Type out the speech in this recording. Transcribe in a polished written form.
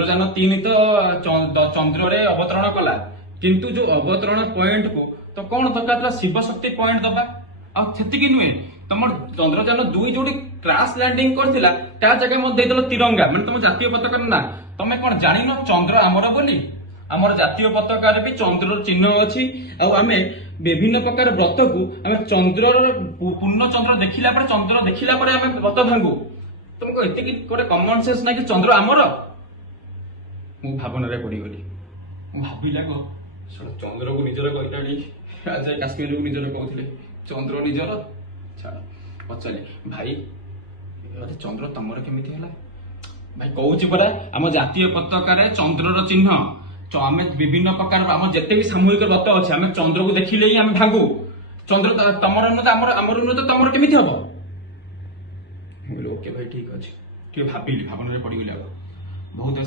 चंद्रयान 3 तो चंद्र रे अवतरण कला किंतु जो अवतरण पॉइंट को तो कौन दरकार शिव शक्ति पॉइंट दबा आती नुहे तुम चंद्रयान 2 जो क्रैश लैंडिंग करथिला ता जगह मत देदल तिरंगा माने तुम जातीय पताका ना तुम कौन जानिन चंद्र आमर बोली आमर जातीय पताका भी चंद्र चिन्ह अच्छी आमे विभिन्न प्रकार व्रत को आम चंद्र पूर्ण चंद्र देखला चंद्र देखला आम व्रत भांगू तुमको एति गोटे कमन सेंस ना कि चंद्र आमर मु भावना पड़गली भाविला चंद्र को निजर कहला आज काश्मीर को निजर कहते चंद्र निजर छाड़ पचारे भाई अरे चंद्र तमर केमी है भाई कौच परा आम जातीय पताकार चंद्रर चिन्ह आम विभिन्न प्रकार आम जिते भी सामूहिक व्रत अच्छे आम चंद्र को देखिले ही आम भांगू चंद्र तमर आमर नुह तो तमर केमी हम ओके भाई ठीक अच्छे भाविली भावना पड़गली बहुत